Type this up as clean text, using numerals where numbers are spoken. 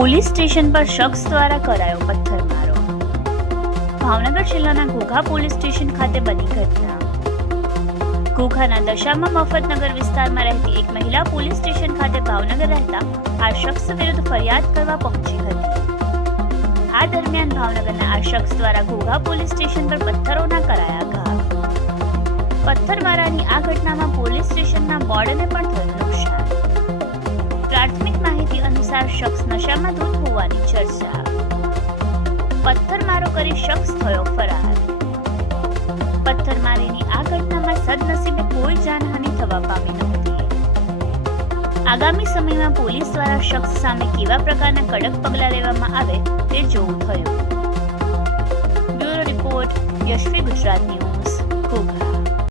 Police station પર શખ્સ દ્વારા કરાયો પથ્થરમારો. ભાવનગર જિલ્લાના ઘોઘા પોલીસ સ્ટેશન ખાતે બની ઘટના. ઘોઘાના દશામા મફતનગર વિસ્તારમાં રહેતી એક મહિલા પોલીસ સ્ટેશન ખાતે ભાવનગર રહેતા આ શખ્સ વિરુદ્ધ ફરિયાદ કરવા પહોંચી હતી. આ દરમિયાન ભાવનગરના આ શખ્સ દ્વારા ઘોઘા પોલીસ સ્ટેશન પર પથ્થરોના કરાયા ઘા. પથ્થરમારાની આ ઘટનામાં પોલીસ સ્ટેશનના બોર્ડને પણ થયું નુકસાન. પ્રાથમિક માહિતી અનુસાર શખ્સ નશામાં ધૂત હોવાની ચર્ચા. પથ્થરમારો કરી શખ્સ થયો ફરાર. પથ્થરમારીની આ ઘટનામાં સદનસીબે કોઈ જાનહાનિ થવા પામી નહોતી. આગામી સમયમાં પોલીસ દ્વારા શખ્સ સામે કેવા પ્રકારના કડક પગલાં લેવામાં આવે તે જોવું થયું. Bureau report, Yashvi Gujarat.